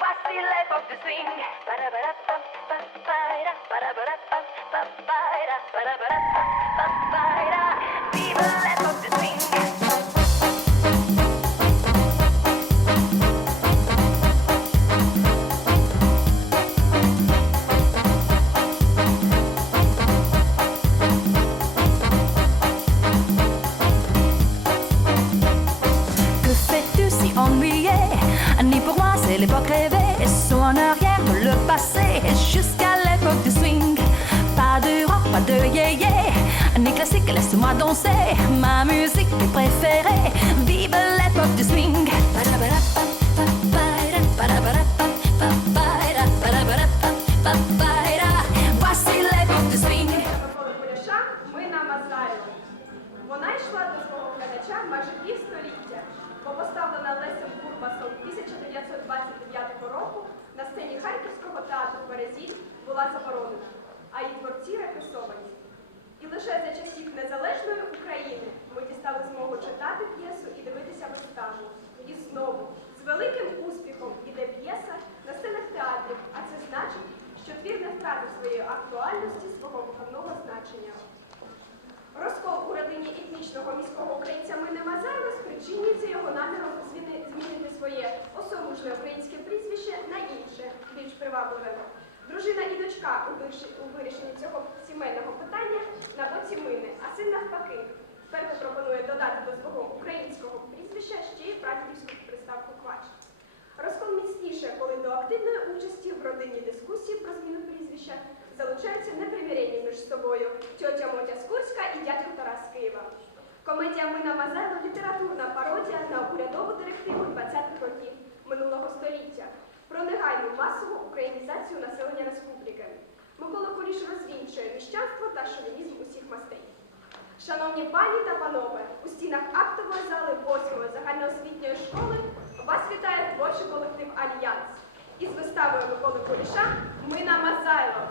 Vacilei por dizim. Viva Saut en arrière le passé Jusqu'à l'époque du swing Pas de rock, pas de yé-yé Ni classique, laisse-moi danser Ma musique préférée Vive l'époque du swing Voici l'époque du swing. Вона йшла до свого глядача майже півстоліття, бо поставлена Лесем Курбасом 1929 року на сцені Харківського театру Березіль була заборонена, а її творці репресовані. І лише за часів незалежної України ми дістали змогу читати п'єсу і дивитися виставу. І знову з великим успіхом іде п'єса на сценах театрів, а це значить, що твір не втратив своєї актуальності свого виховного значення. Розкол у родині етнічного міського українця Мини Мазайло спричинюється його наміром змінити своє осоружне українське прізвище на інше, більш привабливе. Дружина і дочка у вирішенні цього сімейного питання на боці Мини, а син навпаки. Тепер пропонує додати до свого українського прізвища ще й прадідівську приставку Квач. Розкол міцніше, коли до активної участі в родинній дискусії про зміну прізвища залучаються непримиренні між собою тьотя Мотя з Курська і дядько Тарас Києва. Комедія Мина Мазайло літературна пародія на урядову директиву 20-х років минулого століття про негайну масову українізацію населення республіки. Микола Куліш розвінчує міщанство та шовінізм усіх мастей. Шановні пані та панове, у стінах актової зали 8-ї загальноосвітньої школи вас вітає творчий колектив Альянс. Із виставою Миколи Куліша Мина Мазайло.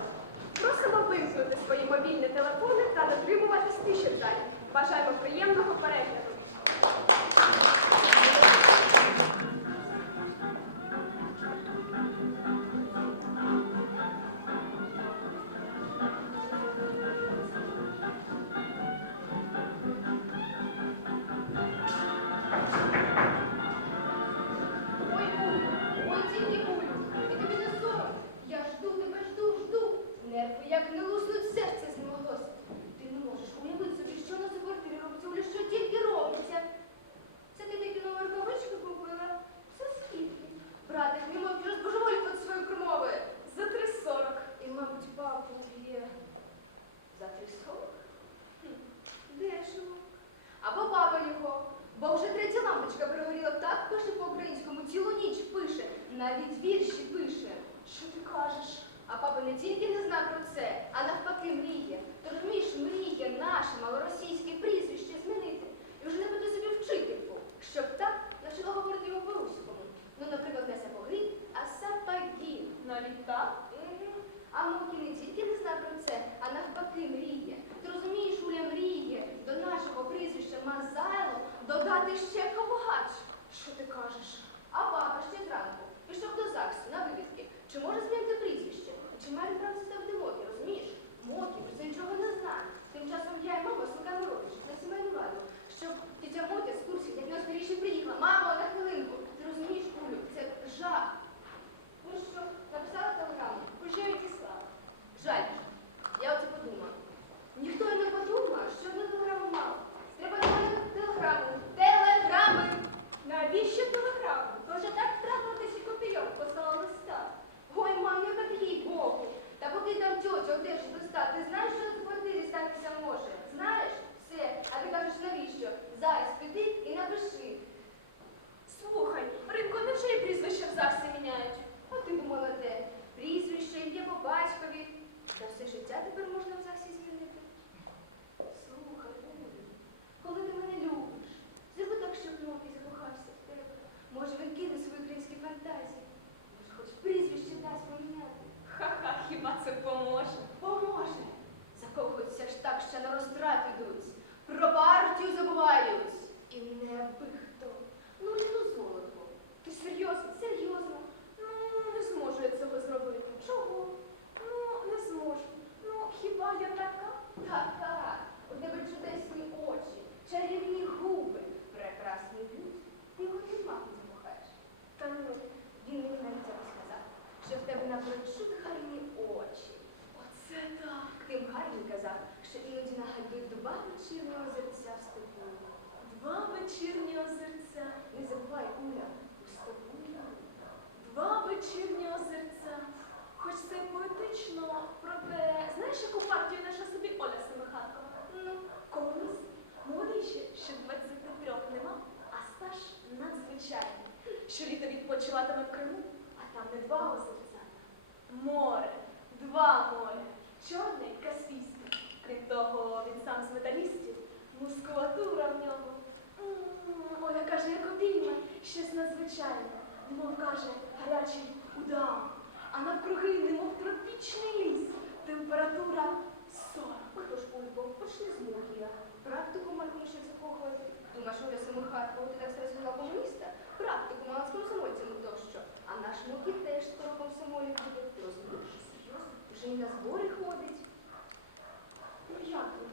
Просимо вимкнути свої мобільні телефони та дотримуватись тиші в залі. Бажаємо приємного перегляду. звертайся. Може, хоч прізвище дасть поміняти. Ха-ха, хіба це поможе? Поможе. Закохуються ж так, що на розтрат ідуть. Про партію забувають. І не аби хто. Ну, ліну золото. Ти серйозно? Серйозно. Ну, не зможу я цього зробити. Чого? Ну, не зможу. Ну, хіба я така? Така. У тебе чудесні очі, чарівні губи, прекрасний люд. Ти його не мав. Та ну, він мені навіть зараз сказав, що в тебе напрочуд гарні очі. Оце так. Тим гарний казав, що іноді нагадують два вечірні озерця в степу. Два вечірні озерця, Не забувай, Уля, у степу два вечірні озерця. Хоч це й поетично, проте знаєш, яку партію наша собі Оля Семихаткова? Ну, Комуніст, молодий ще, ще 23 нема, а стаж надзвичайний. Щоліто відпочиватиме в Криму, а там не два озерця. Море, два моря, чорне і каспійське. Крім того, він сам з металістів, мускулатура в нього. М, Оля каже, як обійме, щось надзвичайне, немов каже, гарячий удав, а навкруги, немов тропічний ліс, температура 40. Отож, Улько, почни з Мургія. Практику марніших закохувати. Думаєш, Оля Семихаткова, ти так стresувала комуніста? Практику мала з комсомольцями тощо. А наш Мургій теж скоро комсомолі буде. Ти розумієш? Серйозно? Вже й на збори ходить. Ну як ви?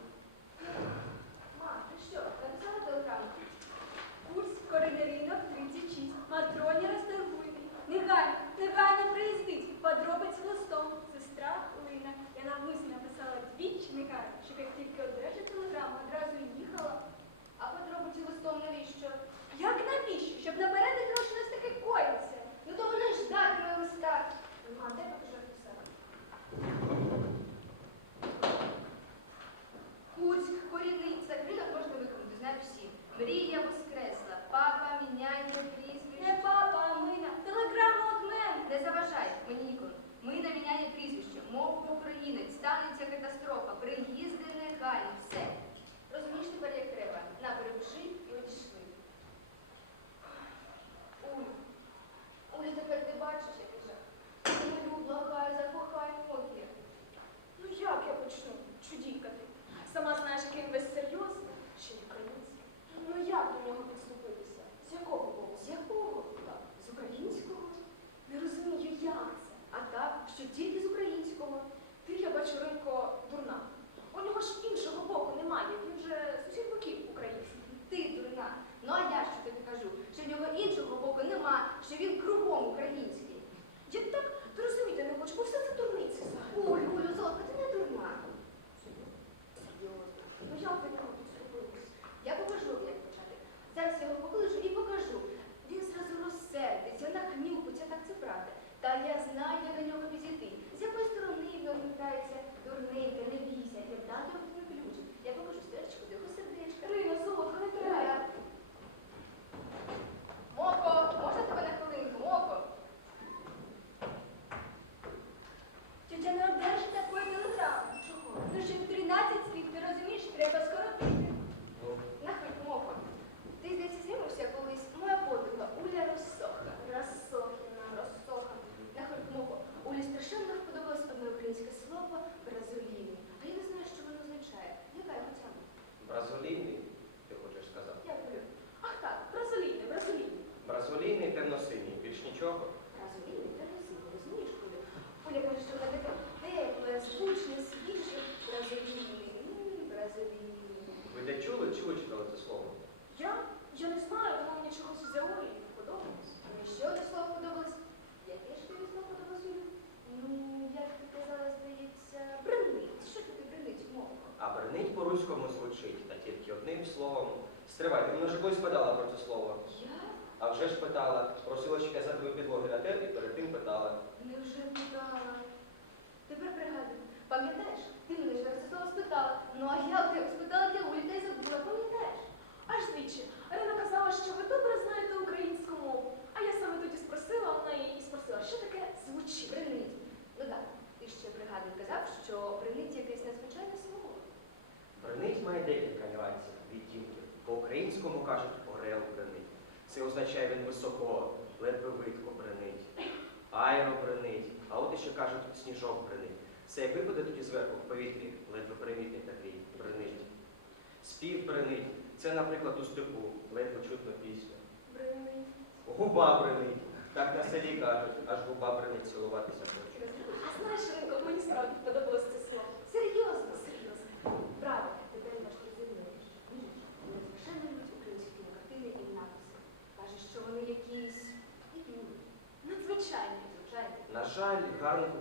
Ма, ти що, написала телеграму? Курс коренеринок 36. Матроні Расторгуйний. Негайно, негайно приїздить. Подробиць листом. Сестра Лина. Я навмисно написала двічі негайно, що як тільки одержу телеграму, одразу їхала. А подробиці листом навіщо? Як навіщо? Щоб наперед що нас таке коїться. Ну то вони ж ждатиме листа. А де покажу вже А бренить по-руському звучить, та тільки одним словом. Стривай, ти може колись питала про це слово. Я? А вже ж питала, просила ще казати підлоги на те, і перед тим питала. Невже питала? Тепер пригадую. Пам'ятаєш? Ти мене ж це слово спитала. Ну, а я тебе спитала для Улі, та й забула, пам'ятаєш? Аж двічі. Арина казала, що ви добре знаєте українську мову. А я саме тоді спросила неї і спросила, що таке звучить. Бренить. Ну так, ти ще пригадуй, казав, що бренить якесь. Бренить має декілька нюансів, відтінків. По-українському кажуть орел бренить. Це означає він високо, ледве видко бренить. Аеро бренить, а от іще кажуть сніжок бренить. Це як випаде тоді зверху в повітрі, ледве примітний такий, бренить. Спів бренить. Це, наприклад, у степу, ледве чутно пісню. Бринний. Губа бренить. Так на селі кажуть, аж губа бренить цілуватися хоче. А знаєш, Ринко, мені справді подобалось це слово. Серйозно? Серйозно.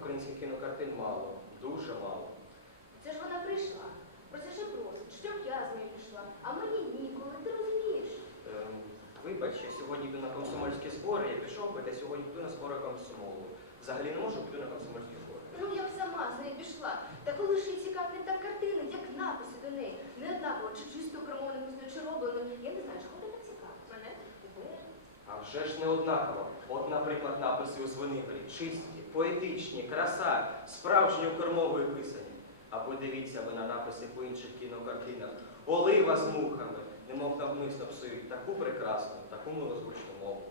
Українських кінокартин мало, дуже мало. Це ж вона прийшла. Про це ще просить, щоб я з нею пішла. А мені ніколи, ти розумієш? Ем, вибач, я сьогодні йду на комсомольські збори, я пішов би, та сьогодні йду на збори комсомолу. Взагалі не можу піти на комсомольські збори. Ну я б сама з нею пішла. Та коли ж їй цікаві не так картини, як написи до неї. Не однаково, чи чисто кремовним чи роблено. Я не знаю, чого тебе цікавить. Мене? Тебе? А вже ж не однаково. От, наприклад, написи у Звенигорі Чисті, поетичні, краса, справжньою кормовою писані. А подивіться ви на написи по інших кінокартинах. Олива з мухами, немов навмисно псують таку прекрасну, таку милозвучну мову.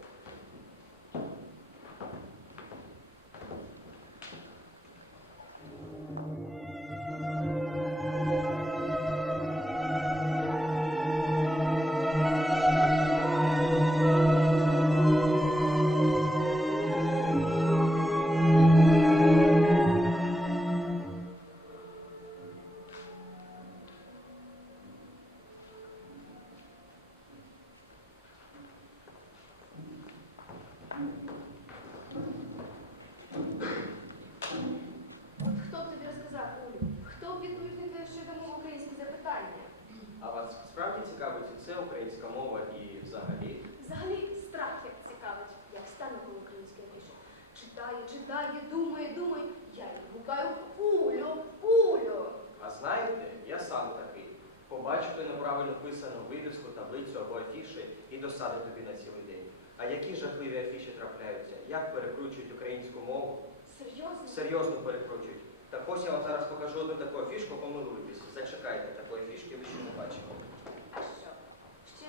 Українська мова і взагалі? Взагалі страх як цікавить, як стане коли українське пише. Читає, читає, думає, думає. Я її гукаю Улю, Улю. А знаєте, я сам такий. Побачити неправильно писану вивіску, таблицю або афіші і досади тобі на цілий день. А які жахливі афіші трапляються? Як перекручують українську мову? Серйозно? Серйозно перекручують. Так ось я вам зараз покажу одну таку афішку, помилуйтесь. Зачекайте, такої фішки ви ще не бачили.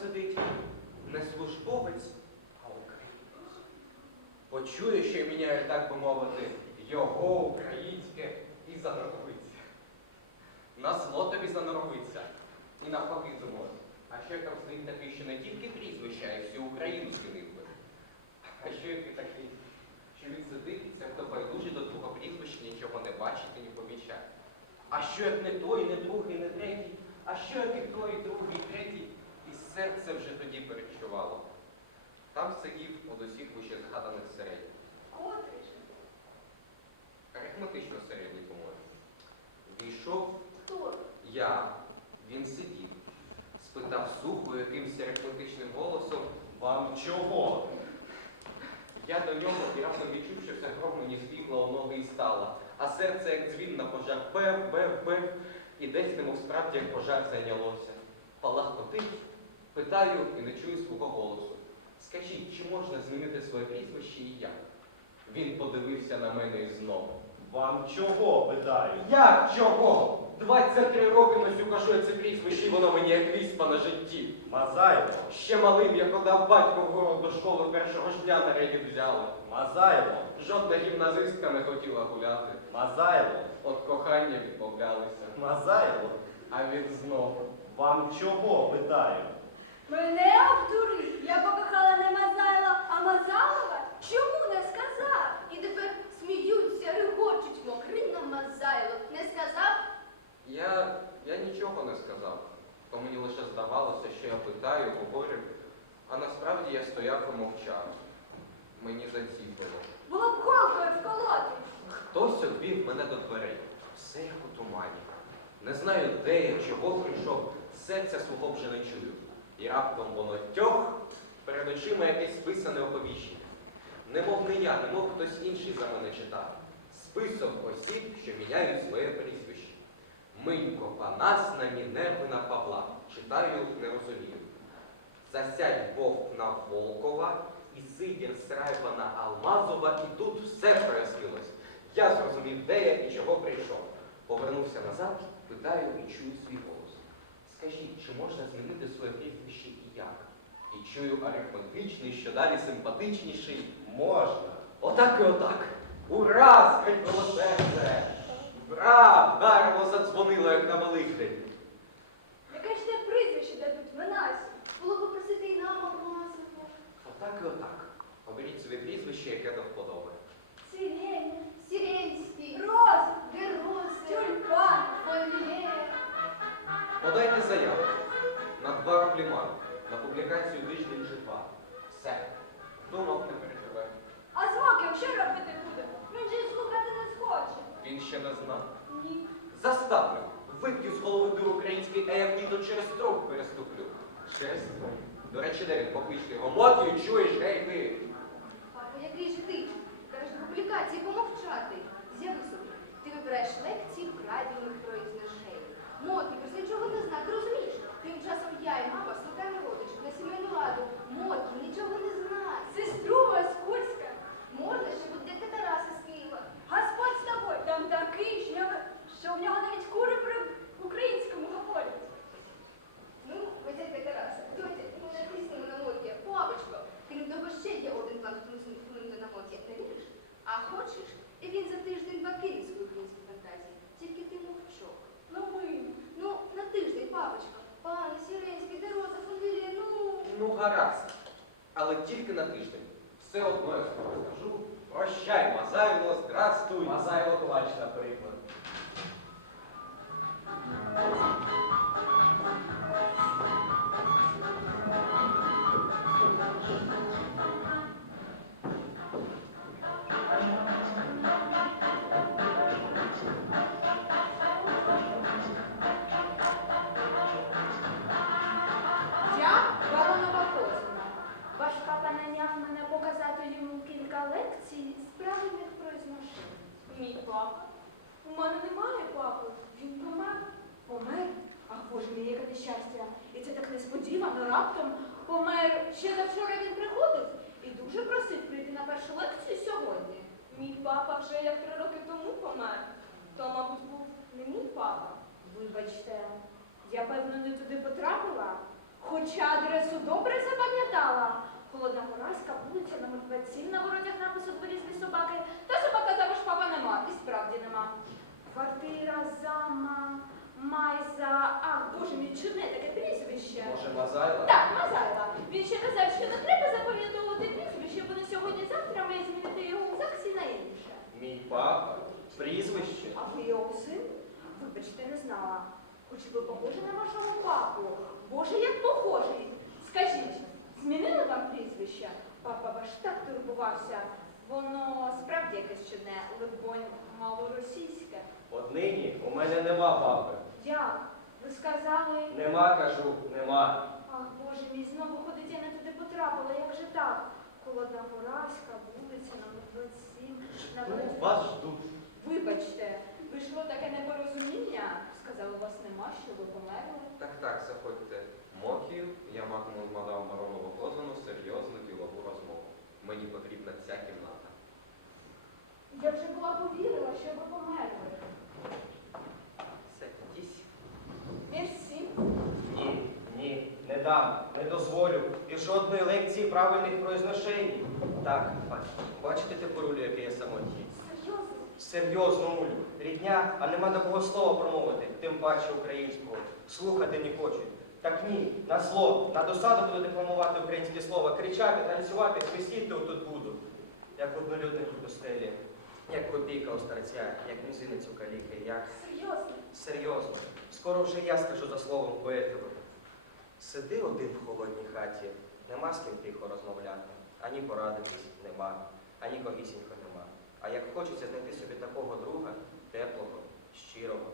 сидить не службовець, а українець? Почує, що я міняю, так би мовити, його українське і заноровиться. На зло тобі заноровиться. І навпаки думаю. А як там сидить такий, що не тільки прізвище, а й всю Україну змінив би? А що як і такий, що він сидить, це хто байдужий до твого прізвища, нічого не бачить і не помічає. А що як не той, не другий, не третій, а що як і той, і другий, і третій, серце вже тоді перечувало. Там сидів од усіх вище згаданих середніх. Котрий же? Арифметично середній, по-моєму. Війшов Хто? я, він сидів, спитав сухо якимсь арифметичним голосом, вам чого? Я до нього і раптом відчув, що вся кров мені збігла у ноги і стала, а серце, як дзвін на пожар, бев, бев, бев, і десь немов справді як пожар зайнялося. Палах котить, питаю і не чую свого голосу. Скажіть, чи можна змінити своє прізвище і як? Він подивився на мене і знову. Вам чого питаю? Як чого? 23 роки носю кажу я це прізвище, і воно мені як віспа на житті. Мазайло, Ще малим я подав батько в город до школи першого ж дня на рейді взяли. Мазайло, Жодна гімназистка не хотіла гуляти. Мазайло, От кохання відмовлялися. Мазайло. А він знову. Вам чого питаю? Мене обдурив. Я покохала не Мазайла, а Мазалова. Чому не сказав? І тепер сміються, регочуть, мокрина Мазайло. Не сказав? Я, я нічого не сказав. То мені лише здавалося, що я питаю, говорю, а насправді я стояв і мовчав. Мені заціпило. Було б голкою вколоти. Хтось одвів мене до дверей. Все як у тумані. Не знаю, де я, чого прийшов, серця свого вже не чую. І раптом воно тьох, перед очима якесь списане оповіщення. Немов не я, немов хтось інший за мене читав. Список осіб, що міняють своє прізвище. Минько Панас на Мінервина Павла. Читаю, не розумію. Засядь вовк на Волкова і Сидір Срайба на Алмазова, і тут все прояснилось. Я зрозумів, де я і чого прийшов. Повернувся назад, питаю і чую свій голос. Скажіть, чи можна змінити своє прізвище і як? І чую арифметичний, що далі симпатичніший. Можна. Отак і отак. Ура! скрикнуло серце! Ура! Вдарило, задзвонило, як на Великдень. Яке ж те прізвище дадуть Венасі? Було б просити і нам Алмазова. Отак і отак. Оберіть собі прізвище, яке до заяву на два рублі марок, на публікацію тиждень житла. Все. Думок не переживе. А з Моким що робити будемо? Він же й слухати не схоче. Він ще не знав. Ні. Заставлю. Вип'ю з голови дур український, а як то через строк переступлю. Через строк. До речі, де він покличте його? Мотію, чуєш, гей ви. Папа, який же ти? Кажеш, до публікації помовчати. З'яви собі. Ти вибираєш лекції правильних произношень. Мотні, просто чого не знає, ти розумієш? Папа вже як три роки тому помер. То, мабуть, був не мій папа. Вибачте, я певно не туди потрапила, хоча адресу добре запам'ятала. Холодна Поразька, вулиця номер 27, на воротях напису «Дворізні собаки. Та собака також папа нема, і справді нема. Квартира, зама, майза, ах, боже мій, чудне таке прізвище. Може, Мазайло? Так, Мазайла. Він ще казав, що не треба запам'ятовувати прізвище, бо на сьогодні-завтра має змінити його у ЗАГСі на інше. Мій папа. Прізвище. А ви його син? Вибачте, не знала. Хоч ви похожі на вашого папу. Боже, як похожий. Скажіть, змінили вам прізвище? Папа ваш так турбувався. Воно справді якесь чудне, либонь, малоросійське. Однині у мене нема папи. Як? Ви сказали? Нема, кажу, нема. Ах, Боже мій, знову ходить, я не туди потрапила. Як же так? Холодна Горавська, вулиця, номер 27, на Жду, вас жду. Вибачте, вийшло таке непорозуміння. Сказали, вас нема, що ви померли. Так, так, заходьте. Мокі, я матиму з мадам Баронову Козану серйозну ділову розмову. Мені потрібна ця кімната. Я вже була повірила, що ви померли. Садіть. Мерсі. Не дам, не дозволю. І жодної лекції правильних произношень. Так, бачите, бачите тепер, Улю, який я самотній? Серйозно? Серйозно, Улю. Рідня, а нема такого слова промовити, тим паче українського. Слухати не хочуть. Так ні, на зло, на досаду буду декламувати українське слово, кричати, танцювати, свистіти отут буду. Як однолюдник у постелі, як копійка у старця, як мізинець у каліки, як Серйозно? Серйозно, скоро вже я скажу за словом поетове. Сиди один в холодній хаті, нема з ким тихо розмовляти, ані порадитись нема, ані когісінько нема. А як хочеться знайти собі такого друга, теплого, щирого,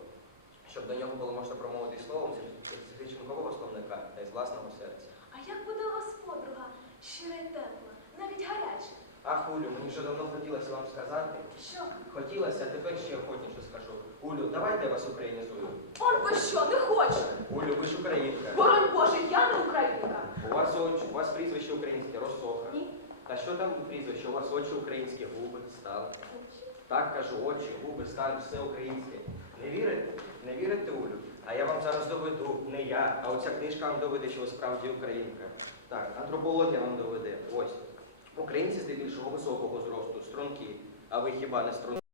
щоб до нього було можна промовити словом з з словника та із власного серця. А як буде у вас подруга? Щира й тепла, навіть гаряча. Ах, Улю, мені вже давно хотілося вам сказати. Що? Хотілося, а тепер ще охотніше скажу. Улю, давайте я вас українізую. Он ви що, не хочу? Улю, ви ж українка. Боронь Боже, я не українка. У вас очі, у вас прізвище українське, Росоха. Ні. Та що там прізвище? У вас очі українські, губи, стан. Так кажу, очі, губи, стан, все українське. Не вірите? Не вірите, Улю? А я вам зараз доведу, не я, а оця книжка вам доведе, що ви справді українка. Так, антропологія вам доведе. Ось. Українці здебільшого високого зросту, струнки. А ви хіба не струнки?